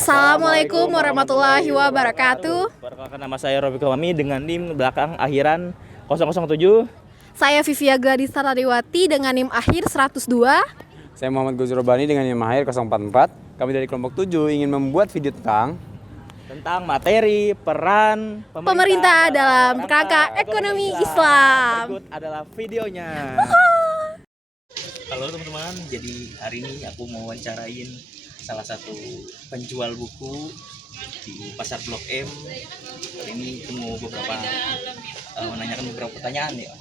Assalamualaikum warahmatullahi wabarakatuh. Perkenalkan, nama saya Robi Kawami dengan NIM belakang akhiran 007. Saya Vivia Gladys Tariwati dengan NIM akhir 102. Saya Muhammad Guzur Robani dengan NIM akhir 044. Kami dari kelompok 7 ingin membuat video tentang Materi peran pemerintah dalam kerangka ekonomi Islam. Berikut adalah videonya. Halo teman-teman, jadi hari ini aku mau wawancarain salah satu penjual buku di Pasar Blok M. Hari ini ketemu menanyakan beberapa pertanyaan ya.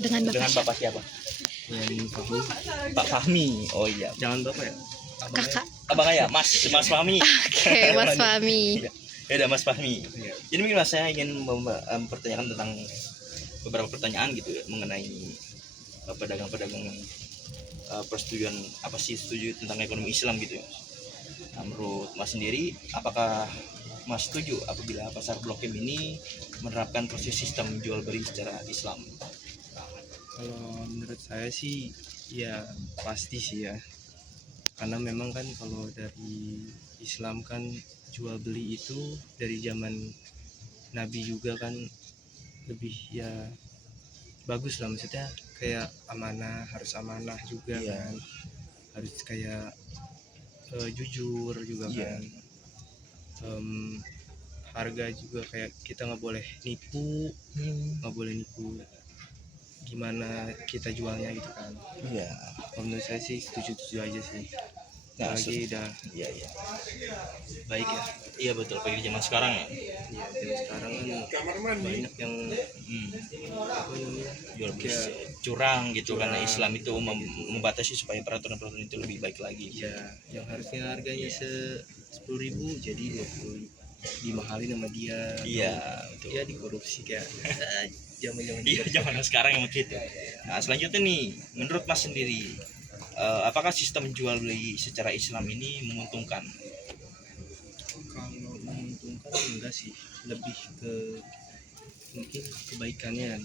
Dengan Bapak siapa? Pak Fahmi. Oh iya, jangan Bapak ya. Kakak. Abang ya, Mas Fahmi. Oke, Mas Fahmi. Ya udah Mas Fahmi. Jadi mungkin Mas, saya ingin mempertanyakan tentang beberapa pertanyaan gitu ya, mengenai pedagang-pedagang persetujuan apa sih setuju tentang ekonomi Islam gitu ya. Nah, menurut Mas sendiri, apakah Mas setuju apabila Pasar Blok M ini menerapkan proses sistem jual beli secara Islam? Kalau menurut saya sih ya pasti sih ya, karena memang kan kalau dari Islam kan jual beli itu dari zaman Nabi juga kan lebih ya bagus lah, maksudnya kayak harus amanah juga kan, harus kayak jujur juga kan. Harga juga kayak kita nggak boleh nipu, gimana kita jualnya gitu kan. Iya. Kalau menurut saya sih setuju aja sih. Nah, lagi udah iya baik ya. Iya betul, apalagi zaman sekarang ya. Iya, zaman sekarang kan banyak yang apa namanya Jual beli kayak curang gitu, karena Islam itu membatasi supaya peraturan-peraturan itu lebih baik lagi. ya yang harusnya harganya 10.000 jadi 20 dimahalin sama dia. Iya, betul. Ya dikorupsi kayak zaman-zaman Iya, zaman sekarang yang begitu. Nah, selanjutnya nih, menurut Mas sendiri, apakah sistem jual beli secara Islam ini menguntungkan? Kalau menguntungkan enggak sih, lebih ke mungkin kebaikannya.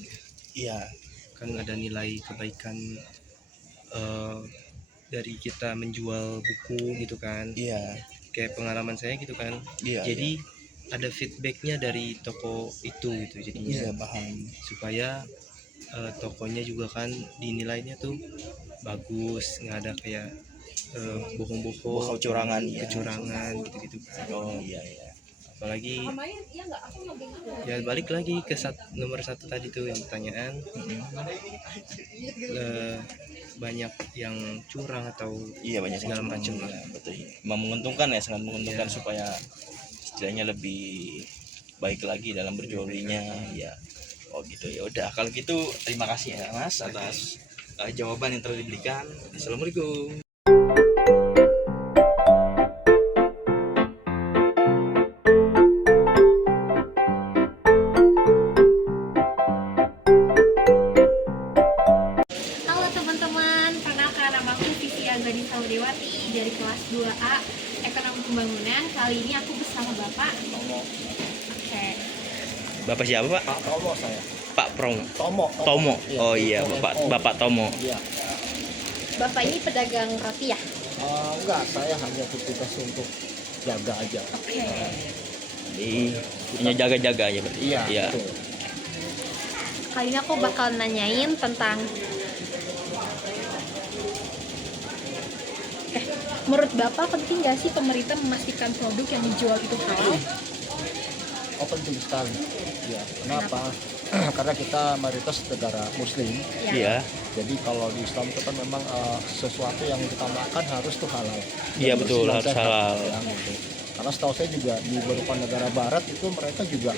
Iya. Kan ada nilai kebaikan dari kita menjual buku gitu kan. Iya. Kayak pengalaman saya gitu kan. Iya. Jadi ada feedbacknya dari toko itu gitu, jadinya Paham. supaya tokonya juga kan dinilainya tuh bagus, nggak ada kayak bohong-bohong, kecurangan gitu-gitu. Oh iya. Apalagi ya balik lagi ke nomor 1 tadi tuh yang pertanyaan, banyak yang curang atau Banyak segala macam lah. Betul. Menguntungkan ya, sangat menguntungkan supaya istilahnya lebih baik lagi dalam berjual belinya ya. Oh gitu, ya udah kalau gitu terima kasih ya Mas atas jawaban yang telah diberikan. Assalamualaikum. Halo teman-teman, perkenalkan nama aku Vivia Gladys Tariwati dari kelas 2A Ekonomi Pembangunan. Kali ini aku bersama Bapak Oke. Bapak siapa Pak? Pak Tomo saya. Pak Tomo. Tomo. Oh iya, Bapak Tomo. Iya. Bapak ini pedagang roti ya? Enggak, saya hanya bertugas untuk jaga aja. Oke. Jadi hanya jaga-jaga aja berarti. Iya. Betul. Kali ini aku bakal nanyain tentang menurut Bapak penting nggak sih pemerintah memastikan produk yang dijual itu halal? Oh, penting sekali. Ya, kenapa? Karena kita mayoritas negara Muslim. Iya. Jadi kalau di Islam itu kan memang sesuatu yang kita makan harus tuh halal. Iya Dan betul, bersih dan harus sehat, halal. ya, gitu. Karena setahu saya juga di beberapa negara Barat itu mereka juga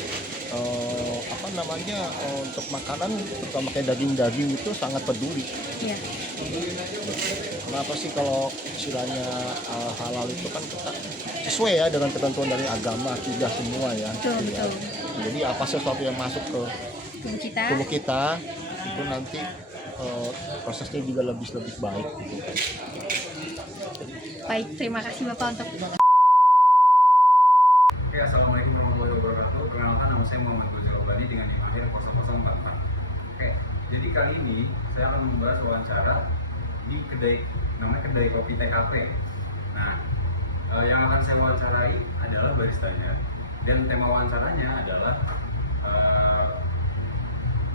untuk makanan, terutama kayak daging-daging itu sangat peduli. Iya. Kenapa sih kalau istilahnya halal itu kan kita sesuai ya dengan ketentuan dari agama, akidah semua ya. Betul, Ya. betul. Jadi apa sesuatu yang masuk ke tubuh kita itu nanti prosesnya juga lebih baik gitu. Baik, terima kasih Bapak untuk Oke, assalamualaikum warahmatullahi wabarakatuh. Perkenalkan, nama saya Muhammad Guzur Robani dengan NIM akhir 044. Oke, jadi kali ini saya akan membahas wawancara di kedai, namanya kedai kopi TKP. Nah, Yang akan saya wawancarai adalah baristanya, dan tema wawancaranya adalah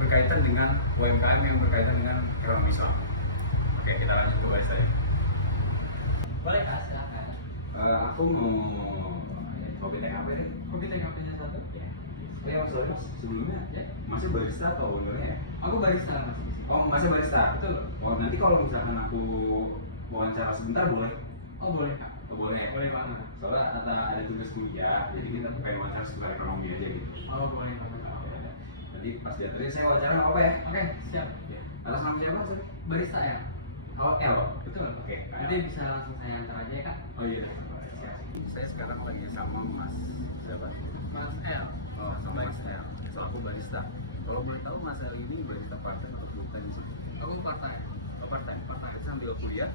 berkaitan dengan UMKM yang berkaitan dengan ekonomi Islam. Oke, kita lanjut ke baristanya. Boleh Kak, silakan. Aku mau kopi teh apa ya? Kopi TKP-nya satu? Ya. Ya, mas, sebelumnya Ya. masih barista atau ownernya ya? Aku barista masih di sini. Oh, masih barista? Betul. Oh, nanti kalau misalkan aku wawancara sebentar boleh? Oh boleh Kak. Oh, boleh ya? Boleh Pak Ahmad. Soalnya ada tugas kuliah, jadi kita pengen wawancara seputar ekonomi aja gitu. Oh boleh Pak Ahmad. Nanti pas diantarin saya wawancara nggak apa ya? Oke, siap. Atas nama siapa sih? Barista ya? Oh, L. Betul. Oke. Nanti bisa langsung saya antar aja ya Kak. Oh iya. Saya sekarang lagi sama Mas siapa? Mas L. Oh, sama Mas L. Selaku barista. Kalau boleh tahu Mas L ini barista part-time atau full-time di sini? Aku part-time. Oh, part-time. Part-time sambil kuliah.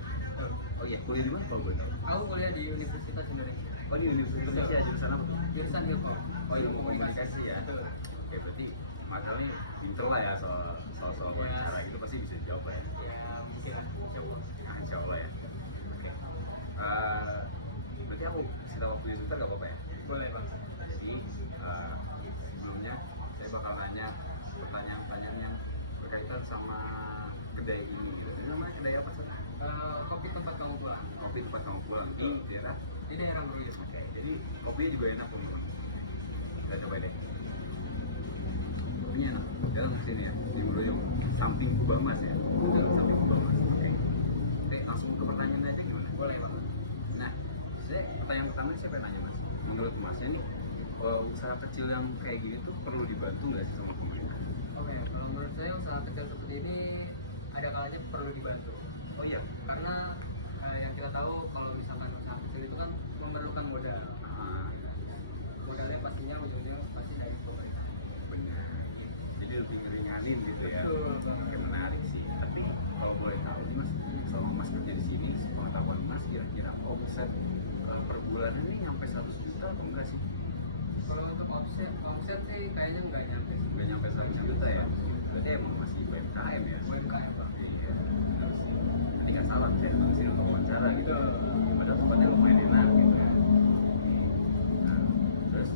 Oh iya, kuliah di mana kalau boleh tahu? Aku kuliah di Universitas Indonesia. Oh, di Universitas Indonesia jurusan apa tuh? Jurusan ilmu. Oh, ilmu komunikasi ya. Oke, berarti Mas L ini pinter lah ya soal wawancara itu pasti bisa dijawab ya. Ya mungkin lah. Insya Allah. Nah, insya Allah ya. Oke. Berarti aku kasih tahu waktunya sebentar gak apa-apa ya? Boleh Bang. Jadi sebelumnya saya bakal nanya pertanyaan-pertanyaan yang berkaitan sama kedai ini. Ini namanya kedai apa sih? Kopi tempat kamu pulang. Kopi tempat kamu pulang di daerah. Di daerah Bugis. Oke. Jadi kopinya juga enak tuh. Kita coba deh. Kopinya enak. Jalan ke sini ya. Di Broyong. Samping Kubah Mas ya. Samping Kubah Mas. Oke. Oke, langsung ke pertanyaan aja gimana? Boleh Bang. Nah, pertanyaan pertama ini saya pengen nanya Mas. Menurut Masnya nih, usaha kecil yang kayak gini tuh perlu dibantu nggak sih sama pemerintah? Oke, kalau menurut saya usaha kecil seperti ini ada kalanya perlu dibantu. Oh iya. Karena yang kita tahu kalau misalkan usaha kecil itu kan memerlukan modal. Modalnya pastinya ujungnya pasti dari pemerintah. Benar. Jadi lebih ngeringanin gitu ya. Betul. Oke, menarik sih. Tapi kalau boleh tahu nih Mas, selama Mas kerja di sini, pengetahuan Mas kira-kira omset per bulan ini nyampe 100 juta atau enggak sih? Kalau untuk omset sih kayaknya nggak nyampe sih. Nggak nyampe 100 juta ya? Berarti emang masih UMKM ya? UMKM Bang. Iya, harus. Nanti kan salah, saya datang ke sini untuk wawancara gitu. Padahal tempatnya lumayan enak gitu. Nah, terus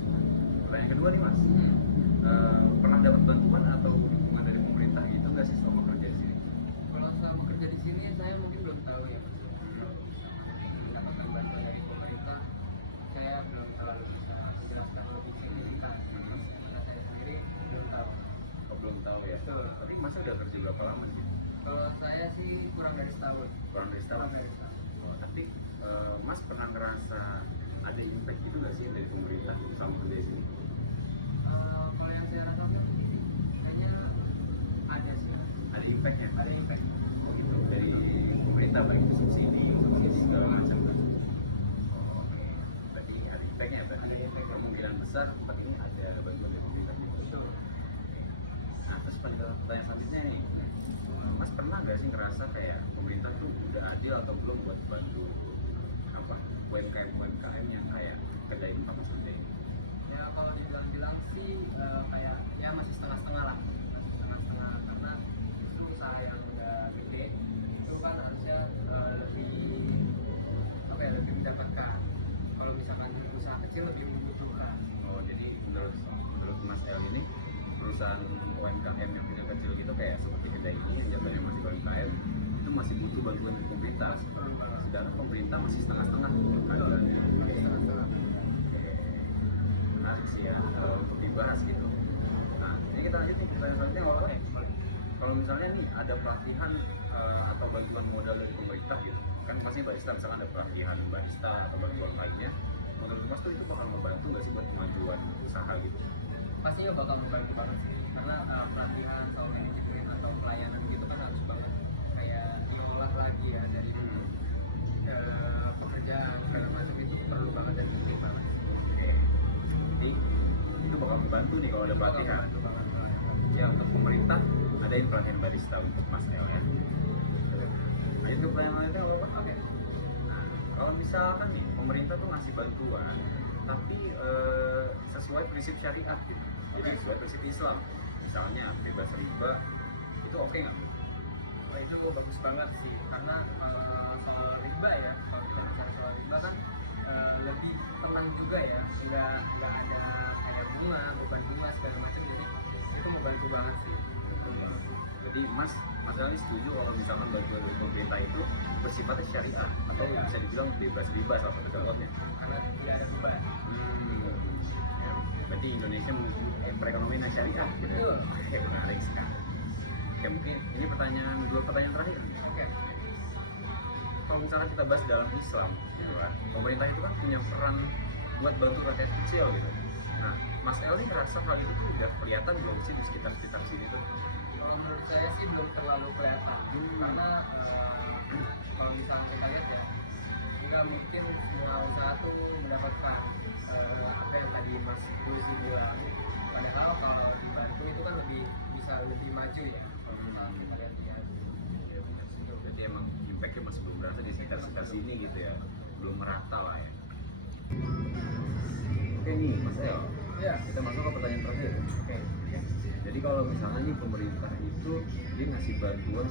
pertanyaan kedua nih Mas, pernah dapat bantuan atau dukungan dari pemerintah itu nggak sih selama kerja di sini? Kalau selama kerja di sini saya mungkin belum tahu ya Mas. Mendapatkan bantuan dari pemerintah, saya belum terlalu bisa menjelaskan lebih signifikan. Karena saya sendiri belum tahu. Oh, belum tahu ya. Betul. Tapi Mas udah kerja berapa lama sih? Kalau saya sih kurang dari setahun. Kurang dari setahun. Kurang dari setahun. Oh, tapi Mas pernah ngerasa ada impact gitu nggak sih dari pemerintah sama kerja di sini? Kalau yang saya rasakan kayaknya ada sih. Ada impact ya? Ada impact. Oh gitu, dari pemerintah baik itu subsidi segala macam kan? Oh, oke. Berarti ada impact ya? Berarti kemungkinan besar tempat ini ada bantuan dari pemerintah. Betul. Nah, terus pertanyaan selanjutnya nih, Mas pernah nggak sih ngerasa kayak pemerintah tuh udah adil atau belum buat bantu apa UMKM yang kayak kedai tempat Mas kerja ini? Ya kalau dibilang sih kayak ya masih setengah-setengah lah, masih setengah-setengah karena itu usaha yang nggak gede itu kan harusnya lebih apa ya, lebih mendapatkan. Kalau misalkan usaha kecil lebih membutuhkan. Oh, jadi menurut Mas El ini perusahaan UMKM yang kecil gitu kayak seperti kedai ini yang jatuhnya masih UMKM itu masih butuh bantuan dari pemerintah. Sedangkan pemerintah masih setengah-setengah keadilannya. Setengah-setengah. Menarik sih ya untuk dibahas gitu. Nah, ini kita lanjut nih pertanyaan selanjutnya awalnya. Kalau misalnya nih ada pelatihan atau bantuan modal dari pemerintah gitu, kan pasti barista misalkan ada pelatihan barista atau bantuan lainnya. Menurut Mas tuh itu bakal membantu nggak sih buat kemajuan usaha gitu? Pastinya bakal membantu banget sih karena pelatihan atau manajemen atau pelayanan gitu kan harus banget kayak diolah lagi ya dari pekerjaan segala macam itu perlu banget dan penting banget. Oke. Jadi itu bakal membantu nih kalau ada pelatihan. Bakal banget. Ya untuk pemerintah ada yang pelatihan barista untuk Mas El ya. Nah itu pertanyaan lainnya oke. Nah kalau misalkan nih pemerintah tuh ngasih bantuan tapi sesuai prinsip syariat gitu, jadi sesuai prinsip Islam, misalnya bebas riba, itu oke nggak? Wah itu bagus banget sih karena soal riba ya, kalau kita bicara soal riba kan nggak ada kayak beban bunga segala macam, jadi itu membantu banget sih. Jadi Mas Ali setuju kalau misalkan bantuan dari pemerintah itu bersifatnya syariah atau bisa dibilang bebas salah satu contohnya. Karena tidak ada beban. Ya, berarti Indonesia perekonomian syariah gitu. Betul. Oke, menarik sekali. Oke, mungkin ini dua pertanyaan terakhir. Oke. Kalau misalkan kita bahas dalam Islam, gitu kan, pemerintah itu kan punya peran buat bantu rakyat kecil gitu. Nah, Mas Eli ngerasa hal itu tuh udah kelihatan belum sih di sekitar sini tuh? Kalau menurut saya sih belum terlalu kelihatan, karena kalau misalnya kita lihat ya, nggak mungkin semua usaha tuh mendapatkan apa yang tadi Mas Lucy bilang. Padahal kalau dibantu itu kan bisa lebih maju ya. Kalau misalnya kita lihat ya. Berarti emang impactnya masih belum berasa di sekitar sini gitu ya, belum merata lah ya. Oke nih Mas El, Ya. kita masuk ke pertanyaan terakhir. Oke. Jadi kalau misalnya nih pemerintah itu dia ngasih bantuan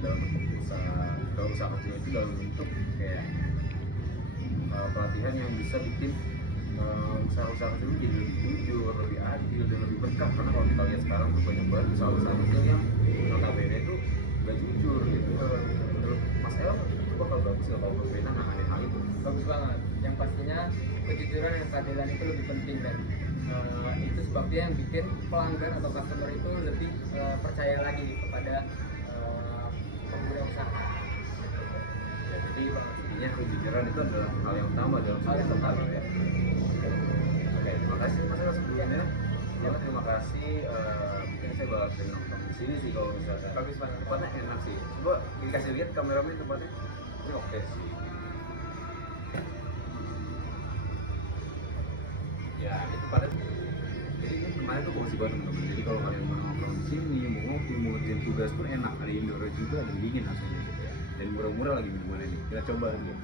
dalam bentuk usaha kecil itu dalam bentuk kayak pelatihan yang bisa bikin usaha-usaha kecil itu jadi lebih jujur, lebih adil dan lebih berkah. Karena kalau kita lihat sekarang tuh banyak banget usaha-usaha kecil yang notabene itu nggak jujur gitu. Terus Mas El itu bakal bagus nggak kalau pemerintah nanganin hal itu? Bagus banget. Yang pastinya kejujuran dan keadilan itu lebih penting, dan itu sebabnya yang bikin pelanggan atau customer itu lebih percaya lagi kepada pengguna usaha. Ya, jadi intinya kejujuran itu adalah hal yang utama dalam sebuah usaha ya. Oke, terima kasih Mas El sebelumnya. Ya, terima kasih. Mungkin saya bakal nonton di sini sih kalau misalkan. Bagus banget. Tempatnya enak sih. Coba dikasih lihat kameramen tempatnya. Ini oke sih. Ya, ini tempatnya. Jadi ini tempatnya tuh bagus banget teman-teman. Jadi kalau kalian mau nongkrong di sini, mau ngopi, mau ngerjain tugas pun enak. Ada indoor juga dan dingin rasanya gitu ya. Dan murah-murah lagi minumannya nih. Kita coba nih.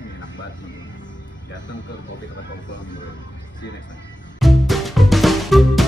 Ini enak banget teman-teman. Datang ke kopi tempat kopi pulang. See you next time.